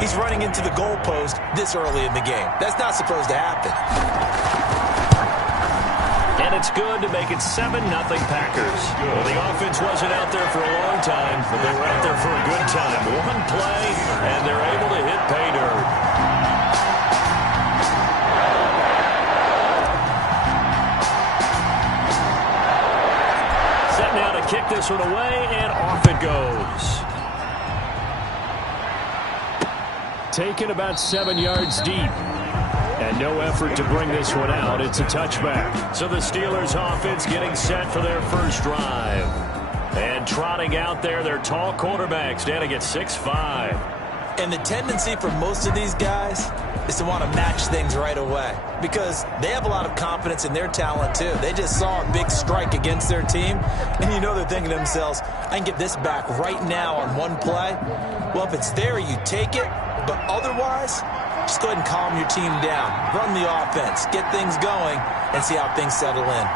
He's running into the goalpost this early in the game. That's not supposed to happen. And it's good to make it 7-0 Packers. Well, the offense wasn't out there for a long time, but they were out there for a good time. One play, and they're able to hit pay dirt. Set now to kick this one away, and off it goes. Taken about 7 yards deep. And no effort to bring this one out. It's a touchback. So the Steelers offense getting set for their first drive. And trotting out there, their tall quarterback standing at 6'5". And the tendency for most of these guys is to want to match things right away because they have a lot of confidence in their talent too. They just saw a big strike against their team, and you know they're thinking to themselves, I can get this back right now on one play. Well, if it's there, you take it, but otherwise, just go ahead and calm your team down. Run the offense. Get things going and see how things settle in.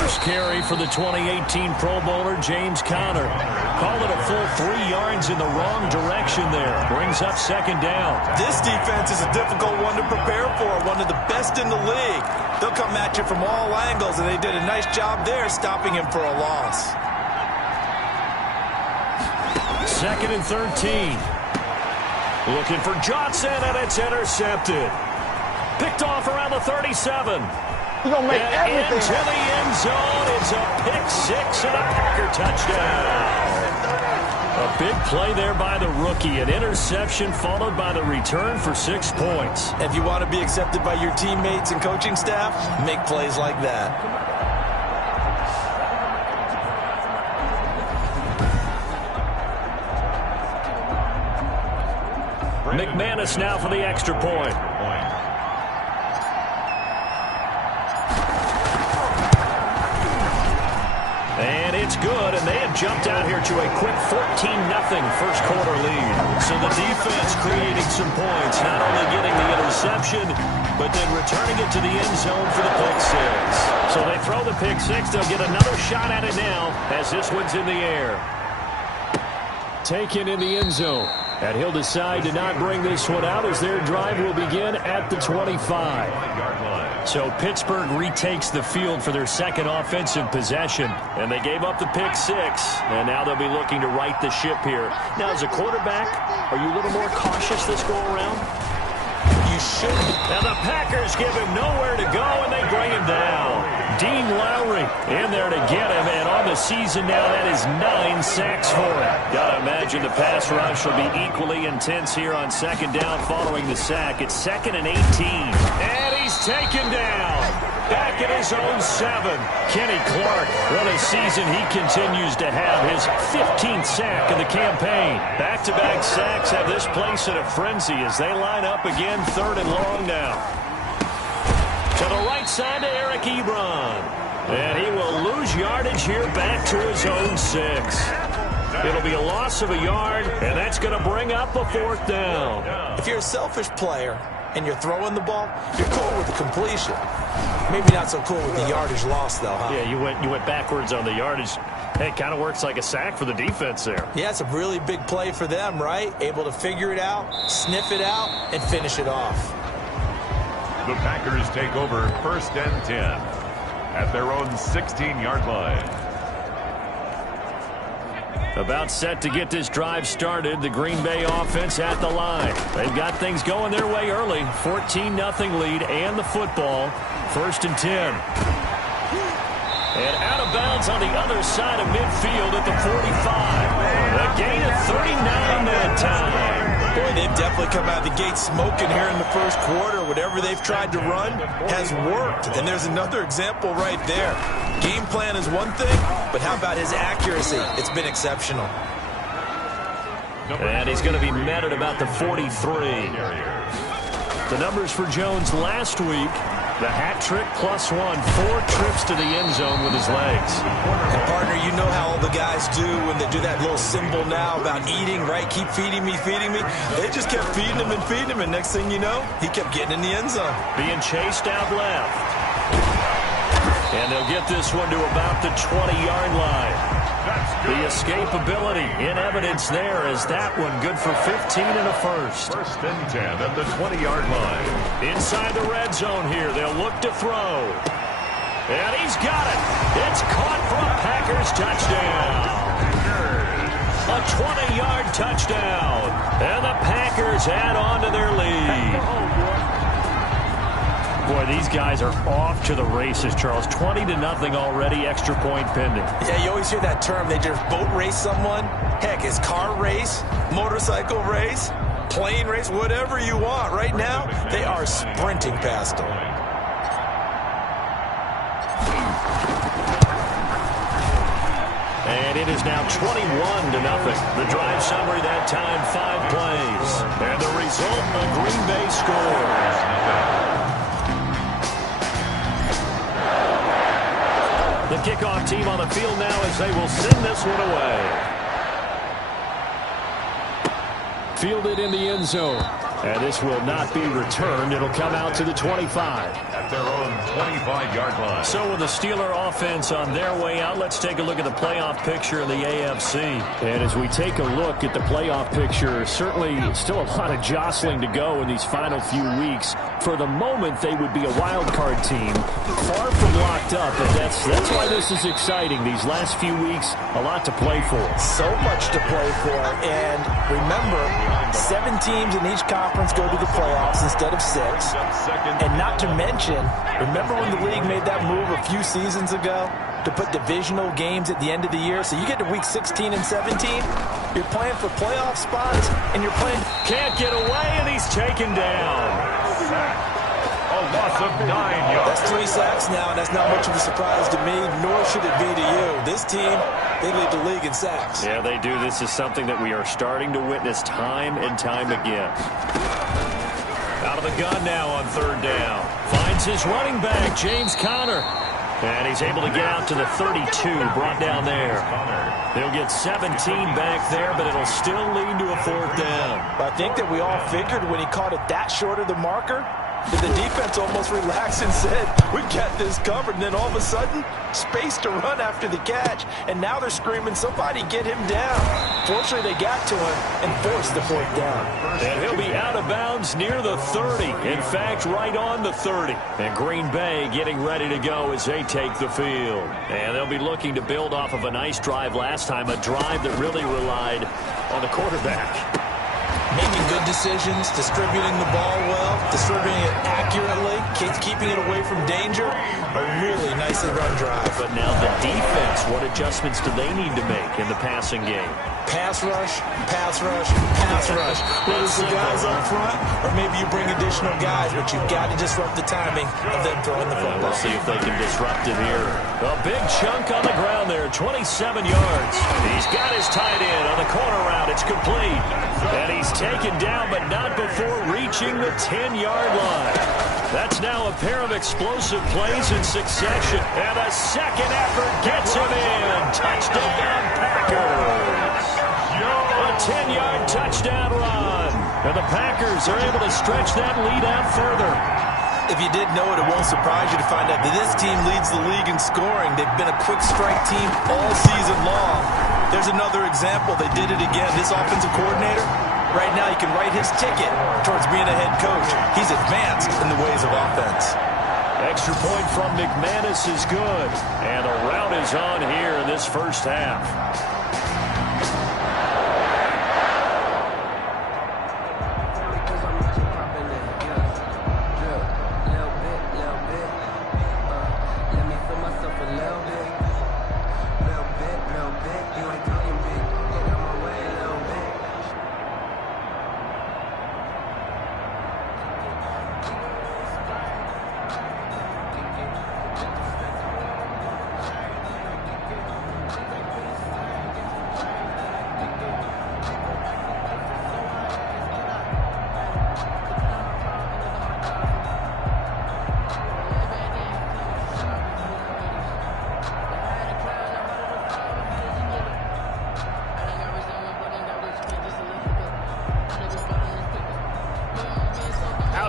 First carry for the 2018 Pro Bowler, James Conner. Called it a full 3 yards in the wrong direction there. Brings up second down. This defense is a difficult one to prepare for. One of the best in the league. They'll come at you from all angles, and they did a nice job there stopping him for a loss. 2nd and 13. Looking for Johnson, and it's intercepted. Picked off around the 37. You're gonna make everything into the end zone. It's a pick six and a Packer touchdown. A big play there by the rookie. An interception followed by the return for 6 points. If you want to be accepted by your teammates and coaching staff, make plays like that. McManus now for the extra point. And it's good, and they have jumped out here to a quick 14-0 first quarter lead. So the defense creating some points, not only getting the interception, but then returning it to the end zone for the pick six. So they throw the pick six. They'll get another shot at it now as this one's in the air. Taken in the end zone. And he'll decide to not bring this one out as their drive will begin at the 25. So Pittsburgh retakes the field for their second offensive possession. And they gave up the pick six. And now they'll be looking to right the ship here. Now, as a quarterback, are you a little more cautious this go around? You shouldn't. Now the Packers give him nowhere to go, and they bring him down. Dean Lowry in there to get him, and on the season now, that is 9 sacks for him. Got to imagine the pass rush will be equally intense here on second down following the sack. It's 2nd and 18. And he's taken down. Back at his own 7. Kenny Clark, what a season he continues to have. His 15th sack of the campaign. Back-to-back sacks have this place in a frenzy as they line up again 3rd and long now. To the right side to Eric Ebron. And he will lose yardage here back to his own 6. It'll be a loss of a yard, and that's going to bring up a 4th down. If you're a selfish player and you're throwing the ball, you're cool with the completion. Maybe not so cool with the yardage loss, though, huh? Yeah, you went backwards on the yardage. Hey, it kind of works like a sack for the defense there. Yeah, it's a really big play for them, right? Able to figure it out, sniff it out, and finish it off. The Packers take over 1st and 10 at their own 16-yard line. About set to get this drive started. The Green Bay offense at the line. They've got things going their way early. 14-0 lead and the football. 1st and 10. And out of bounds on the other side of midfield at the 45. A gain of 39 that time. Boy, they've definitely come out of the gate smoking here in the first quarter. Whatever they've tried to run has worked. And there's another example right there. Game plan is one thing, but how about his accuracy? It's been exceptional. And he's going to be met at about the 43. The numbers for Jones last week. The hat trick +1, 4 trips to the end zone with his legs. And partner, you know how all the guys do when they do that little symbol now about eating, right? Keep feeding me, feeding me. They just kept feeding him and feeding him, and next thing you know, he kept getting in the end zone. Being chased out left. And they'll get this one to about the 20-yard line. The escapability in evidence there as that one good for 15 and a first. 1st and 10 at the 20-yard line. Inside the red zone here, they'll look to throw. And he's got it. It's caught for a Packers touchdown. A 20-yard touchdown. And the Packers add on to their lead. Boy, these guys are off to the races, Charles. 20-0 already, extra point pending. Yeah, you always hear that term. They just boat race someone. Heck, it's car race, motorcycle race, plane race, whatever you want. Right now, they are sprinting past them. And it is now 21-0. The drive summary that time, 5 plays. And the result, a Green Bay score. The kickoff team on the field now as they will send this one away. Fielded in the end zone. And this will not be returned. It'll come out to the 25. At their own 25-yard line. So with the Steeler offense on their way out, let's take a look at the playoff picture in the AFC. And as we take a look at the playoff picture, certainly still a lot of jostling to go in these final few weeks. For the moment, they would be a wild card team, far from locked up, but that's why this is exciting. These last few weeks, a lot to play for. So much to play for, and remember, 7 teams in each conference go to the playoffs instead of 6. And not to mention, remember when the league made that move a few seasons ago to put divisional games at the end of the year? So you get to week 16 and 17, you're playing for playoff spots, and you're playing... Can't get away, and he's taken down. A loss of 9 yards. That's 3 sacks now, and that's not much of a surprise to me, nor should it be to you. This team, they lead the league in sacks. Yeah, they do. This is something that we are starting to witness time and time again. Out of the gun now on 3rd down. Finds his running back, James Conner. And he's able to get out to the 32, brought down there. They'll get 17 back there, but it'll still lead to a 4th down. I think that we all figured when he caught it that short of the marker, that the defense almost relaxed and said, we got this covered. And then all of a sudden, space to run after the catch. And now they're screaming, somebody get him down. Fortunately, they got to him and forced the 4th down. And he'll be out of bounds near the 30. In fact, right on the 30. And Green Bay getting ready to go as they take the field. And they'll be looking to build off of a nice drive last time, a drive that really relied on the quarterback. Making good decisions, distributing the ball well, distributing it accurately, keeping it away from danger. A really nicely run drive. But now the defense, what adjustments do they need to make in the passing game? Pass rush, pass rush, pass rush. Whether it's the guys up front, or maybe you bring additional guys, but you've got to disrupt the timing of them throwing the football. We'll see if they can disrupt it here. A big chunk on the ground there, 27 yards. He's got his tight end on the corner route. It's complete. And he's taken down, but not before reaching the 10-yard line. That's now a pair of explosive plays in succession. And a second effort gets him in. Touchdown, Packers. A 10-yard touchdown run. And the Packers are able to stretch that lead out further. If you didn't know it, it won't surprise you to find out that this team leads the league in scoring. They've been a quick strike team all season long. There's another example. They did it again. This offensive coordinator, right now, he can write his ticket towards being a head coach. He's advanced in the ways of offense. Extra point from McManus is good. And the route is on here in this first half.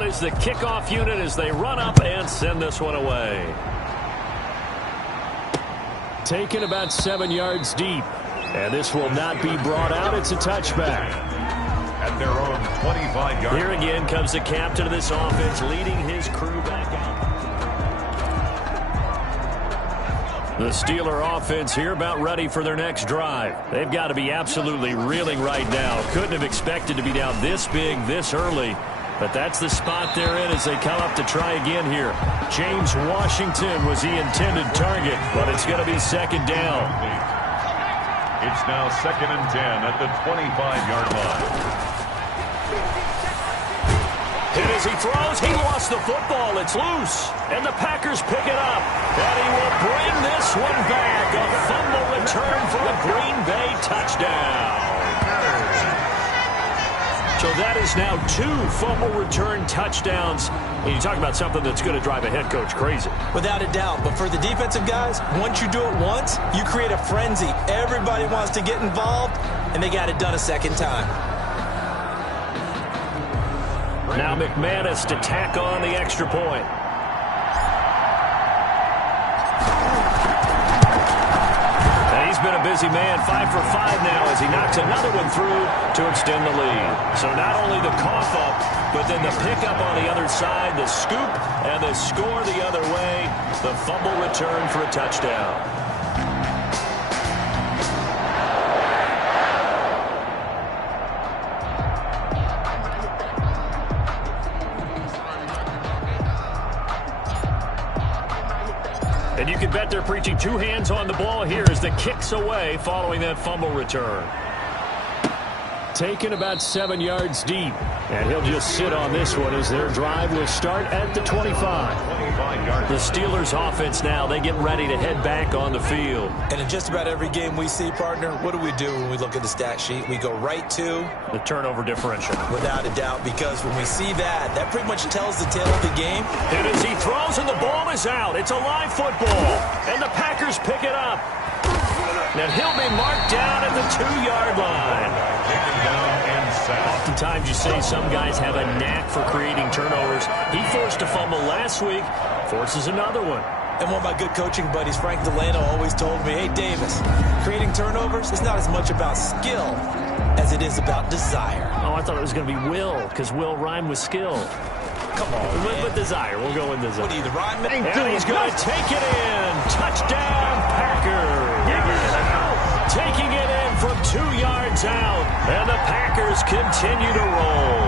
Is the kickoff unit as they run up and send this one away. Taken about 7 yards deep. And this will not be brought out. It's a touchback. At their own 25-yard. Here again comes the captain of this offense leading his crew back out. The Steeler offense here about ready for their next drive. They've got to be absolutely reeling right now. Couldn't have expected to be down this big this early. But that's the spot they're in as they come up to try again here. James Washington was the intended target, but it's going to be second down. It's now 2nd and 10 at the 25-yard line. Hit as he throws. He lost the football. It's loose. And the Packers pick it up. And he will bring this one back. A fumble return for a Green Bay touchdown. So that is now 2 fumble return touchdowns. And you talk about something that's going to drive a head coach crazy. Without a doubt. But for the defensive guys, once you do it once, you create a frenzy. Everybody wants to get involved, and they got it done a second time. Now McManus to tack on the extra point. He's been a busy man, 5 for 5 now as he knocks another one through to extend the lead. So not only the cough up, but then the pickup on the other side, the scoop, and the score the other way. The fumble return for a touchdown. And you can bet they're preaching 2 hands on the ball here as the kick's away following that fumble return. Taken about 7 yards deep. And he'll just sit on this one as their drive will start at the 25. The Steelers offense now, they get ready to head back on the field. And in just about every game we see, partner, what do we do when we look at the stat sheet? We go right to the turnover differential. Without a doubt, because when we see that, that pretty much tells the tale of the game. And as he throws and the ball is out, it's a live football. And the Packers pick it up. And he'll be marked down at the 2-yard line. Oftentimes you say some guys have a knack for creating turnovers. He forced a fumble last week, forces another one. And one of my good coaching buddies, Frank Delano, always told me, hey, Davis, creating turnovers is not as much about skill as it is about desire. Oh, I thought it was going to be will, because will rhyme with skill. Come on, man. With desire. We'll go with desire. What are you, the rhyme man? And he's going to take it in. Touchdown, Packers. Taking it in from 2 yards out. And the Packers continue to roll.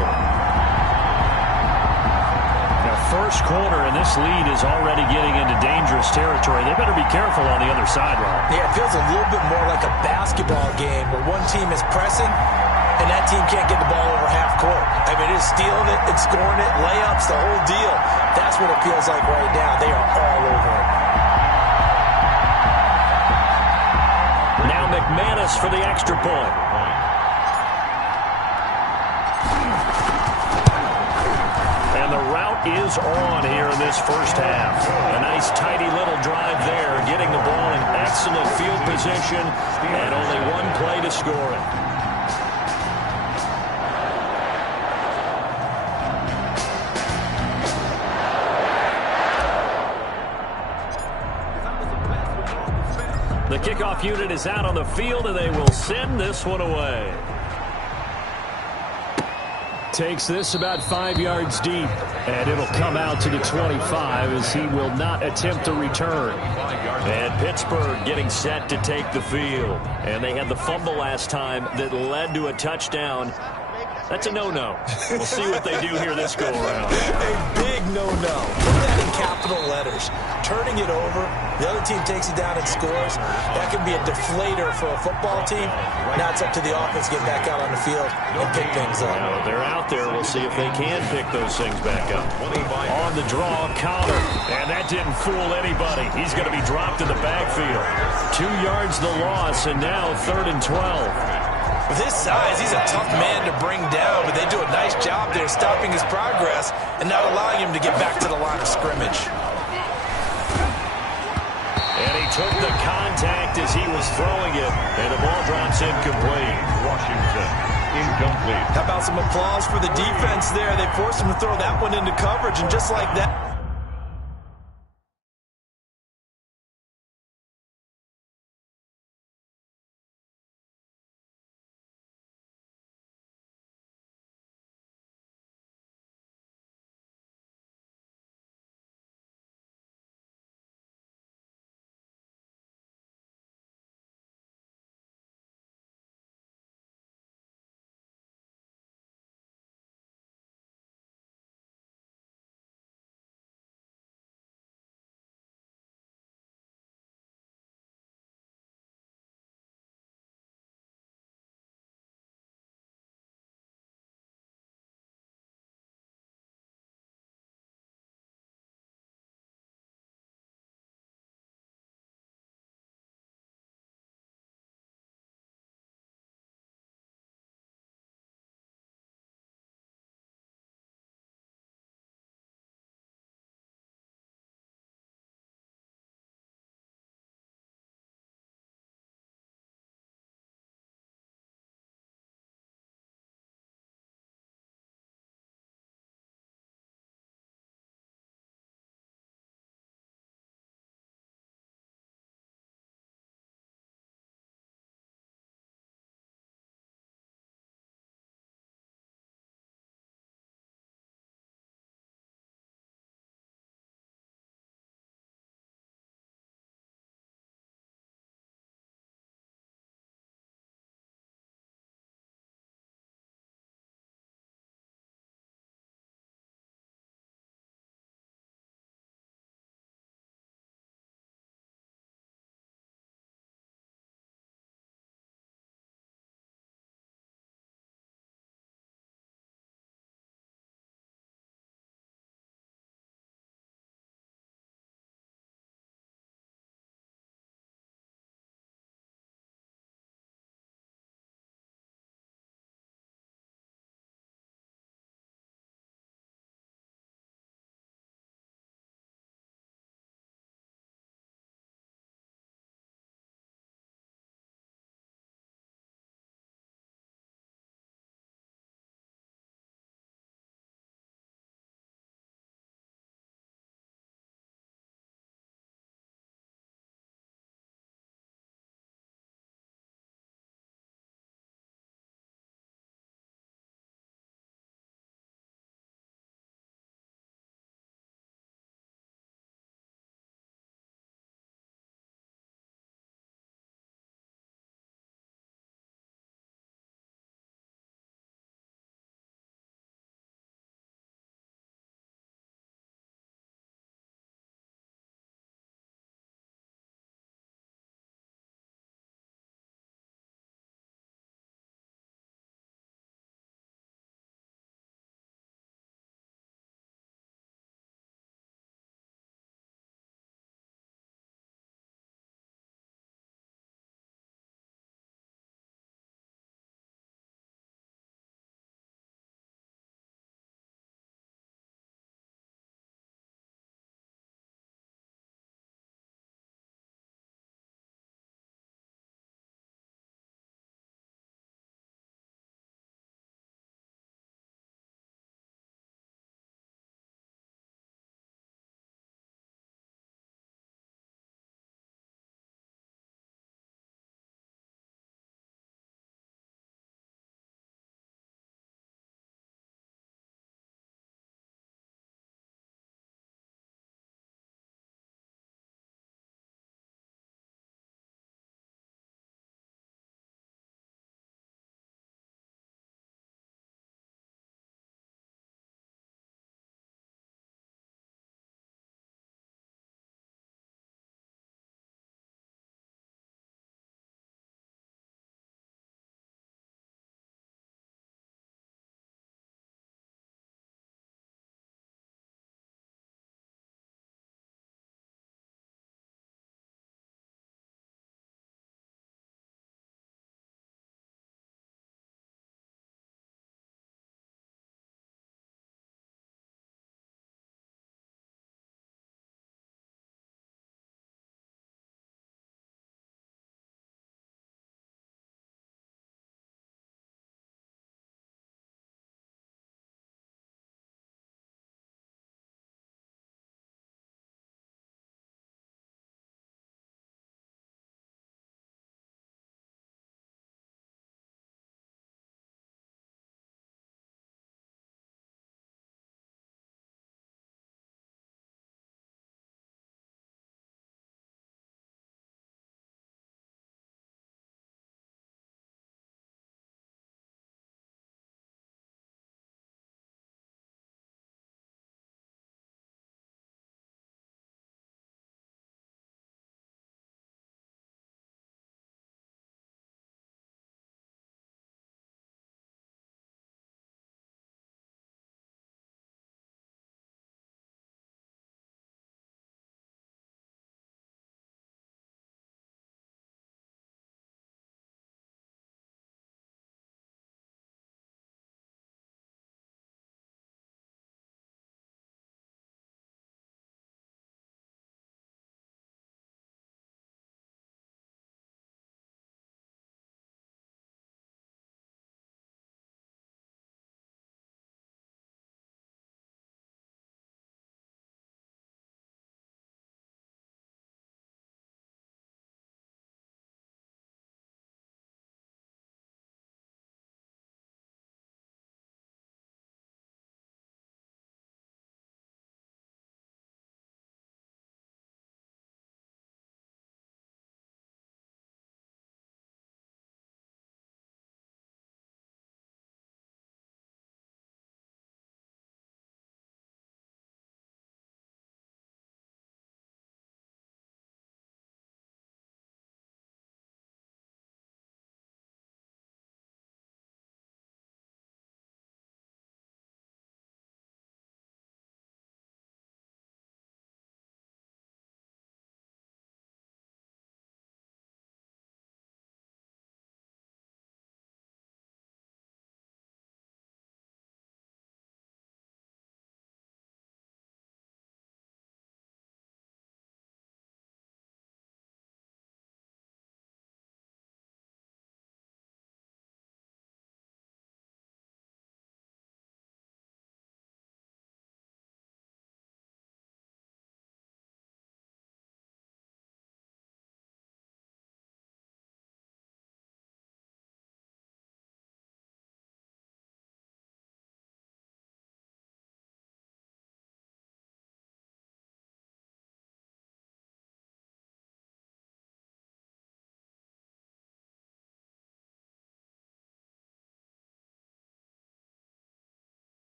Now, first quarter, and this lead is already getting into dangerous territory. They better be careful on the other sideline. Yeah, it feels a little bit more like a basketball game where one team is pressing and that team can't get the ball over half court. I mean, it's stealing it, it's scoring it, layups, the whole deal. That's what it feels like right now. They are all over it. Now McManus for the extra point. And the route is on here in this first half. A nice tidy little drive there, getting the ball in excellent field position, and only one play to score it. The kickoff unit is out on the field, and they will send this one away. Takes this about 5 yards deep, and it'll come out to the 25 as he will not attempt to return. And Pittsburgh getting set to take the field. And they had the fumble last time that led to a touchdown. That's a no-no. We'll see what they do here this go-around. A big no-no. Put that in capital letters. Turning it over, the other team takes it down and scores. That can be a deflator for a football team. Now it's up to the offense to get back out on the field and pick things up. Now, they're out there. We'll see if they can pick those things back up. On the draw, counter. And that didn't fool anybody. He's going to be dropped in the backfield. 2 yards the loss, and now 3rd and 12. With his size, he's a tough man to bring down, but they do a nice job there stopping his progress and not allowing him to get back to the line of scrimmage. And he took the contact as he was throwing it, and the ball drops incomplete. Washington, incomplete. How about some applause for the defense there? They forced him to throw that one into coverage, and just like that,